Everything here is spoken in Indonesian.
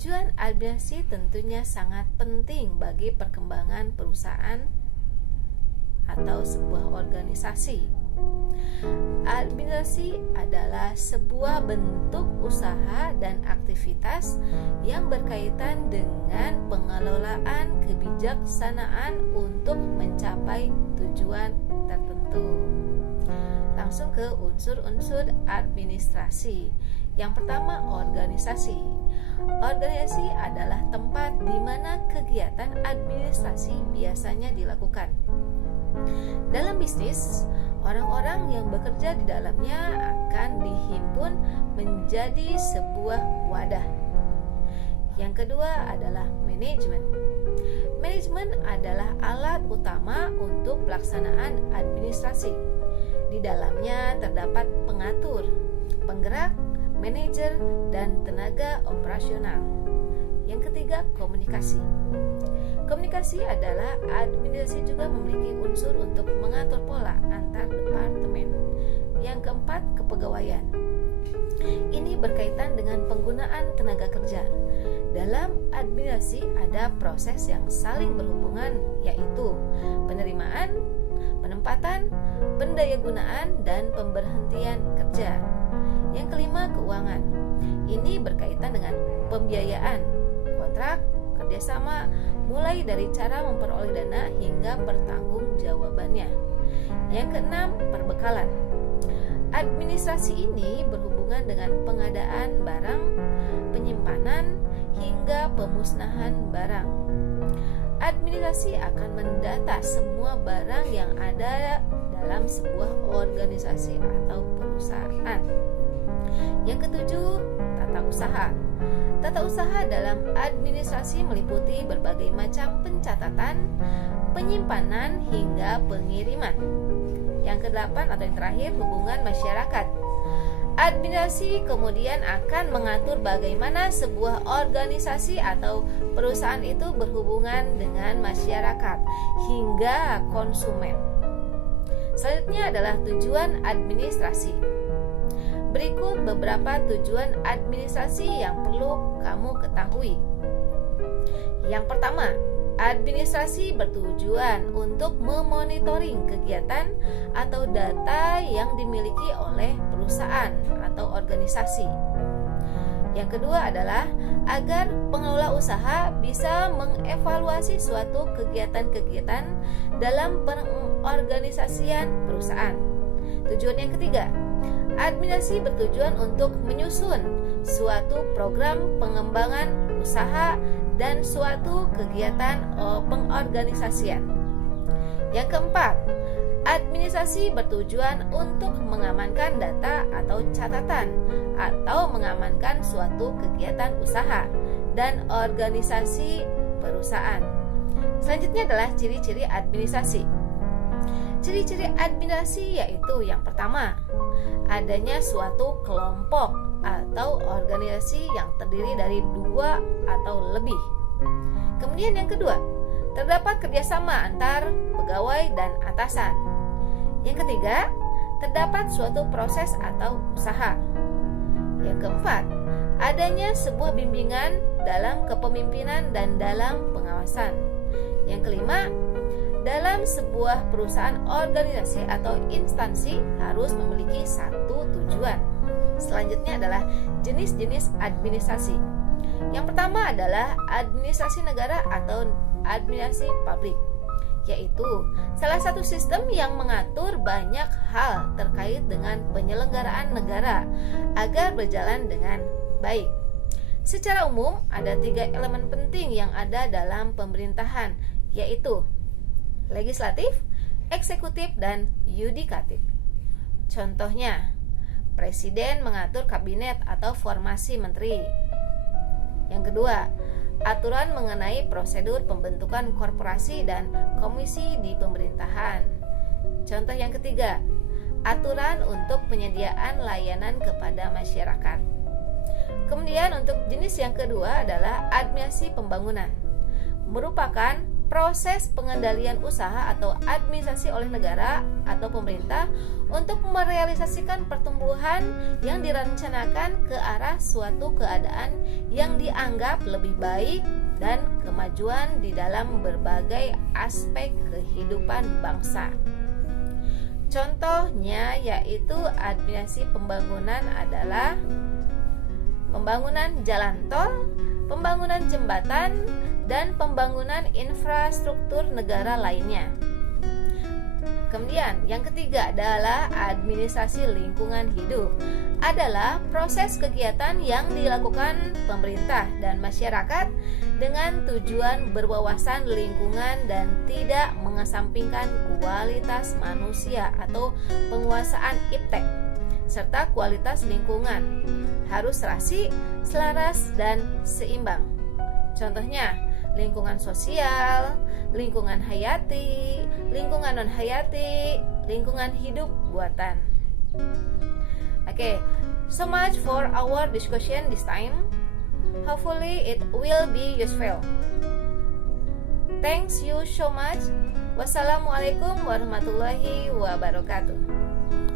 Tujuan administrasi tentunya sangat penting bagi perkembangan perusahaan atau sebuah organisasi. Administrasi adalah sebuah bentuk usaha dan aktivitas yang berkaitan dengan pengelolaan kebijaksanaan untuk mencapai tujuan tertentu. Langsung ke unsur-unsur administrasi. Yang pertama, organisasi. Organisasi adalah tempat di mana kegiatan administrasi biasanya dilakukan. Dalam bisnis, orang-orang yang bekerja di dalamnya akan dihimpun menjadi sebuah wadah. Yang kedua adalah manajemen. Manajemen adalah alat utama untuk pelaksanaan administrasi. Di dalamnya terdapat pengatur, penggerak, manajer, dan tenaga operasional. Yang ketiga, komunikasi. Komunikasi adalah administrasi juga memiliki unsur untuk mengatur pola antar departemen. Yang keempat, kepegawaian. Ini berkaitan dengan penggunaan tenaga kerja. Dalam administrasi ada proses yang saling berhubungan, yaitu penerimaan, penempatan, pendayagunaan, dan pemberhentian kerja. Yang kelima, keuangan. Ini berkaitan dengan pembiayaan, kontrak, kerjasama, mulai dari cara memperoleh dana hingga pertanggungjawabannya. Yang keenam, perbekalan. Administrasi ini berhubungan dengan pengadaan barang, penyimpanan, hingga pemusnahan barang. Administrasi akan mendata semua barang yang ada dalam sebuah organisasi atau perusahaan. Yang ketujuh, tata usaha. Tata usaha dalam administrasi meliputi berbagai macam pencatatan, penyimpanan, hingga pengiriman. Yang kedelapan atau yang terakhir, hubungan masyarakat. Administrasi kemudian akan mengatur bagaimana sebuah organisasi atau perusahaan itu berhubungan dengan masyarakat hingga konsumen. Selanjutnya adalah tujuan administrasi. Berikut beberapa tujuan administrasi yang perlu kamu ketahui. Yang pertama, administrasi bertujuan untuk memonitoring kegiatan atau data yang dimiliki oleh perusahaan atau organisasi. Yang kedua adalah agar pengelola usaha bisa mengevaluasi suatu kegiatan-kegiatan dalam pengorganisasian perusahaan. Tujuan yang ketiga, administrasi bertujuan untuk menyusun suatu program pengembangan usaha dan suatu kegiatan pengorganisasian. Yang keempat, administrasi bertujuan untuk mengamankan data atau catatan atau mengamankan suatu kegiatan usaha dan organisasi perusahaan. Selanjutnya adalah ciri-ciri administrasi. Ciri-ciri administrasi yaitu yang pertama, adanya suatu kelompok atau organisasi yang terdiri dari 2 atau lebih. Kemudian yang kedua, terdapat kerjasama antar pegawai dan atasan. Yang ketiga, terdapat suatu proses atau usaha. Yang keempat, adanya sebuah bimbingan dalam kepemimpinan dan dalam pengawasan. Yang kelima, dalam sebuah perusahaan, organisasi atau instansi harus memiliki satu tujuan. Selanjutnya adalah jenis-jenis administrasi. Yang pertama adalah administrasi negara atau administrasi publik, yaitu salah satu sistem yang mengatur banyak hal terkait dengan penyelenggaraan negara agar berjalan dengan baik. Secara umum, ada 3 elemen penting yang ada dalam pemerintahan, yaitu legislatif, eksekutif, dan yudikatif. Contohnya, presiden mengatur kabinet atau formasi menteri. Yang kedua, aturan mengenai prosedur pembentukan korporasi dan komisi di pemerintahan. Contoh yang ketiga, aturan untuk penyediaan layanan kepada masyarakat. Kemudian untuk jenis yang kedua adalah administrasi pembangunan, merupakan proses pengendalian usaha atau administrasi oleh negara atau pemerintah untuk merealisasikan pertumbuhan yang direncanakan ke arah suatu keadaan yang dianggap lebih baik dan kemajuan di dalam berbagai aspek kehidupan bangsa. Contohnya yaitu administrasi pembangunan adalah pembangunan jalan tol, pembangunan jembatan, dan pembangunan infrastruktur negara lainnya. Kemudian yang ketiga adalah administrasi lingkungan hidup. Adalah proses kegiatan yang dilakukan pemerintah dan masyarakat dengan tujuan berwawasan lingkungan dan tidak mengesampingkan kualitas manusia atau penguasaan iptek serta kualitas lingkungan harus serasi, selaras, dan seimbang. Contohnya lingkungan sosial, lingkungan hayati, lingkungan non-hayati, lingkungan hidup buatan. Okay, so much for our discussion this time. Hopefully it will be useful. Thanks you so much. Wassalamualaikum warahmatullahi wabarakatuh.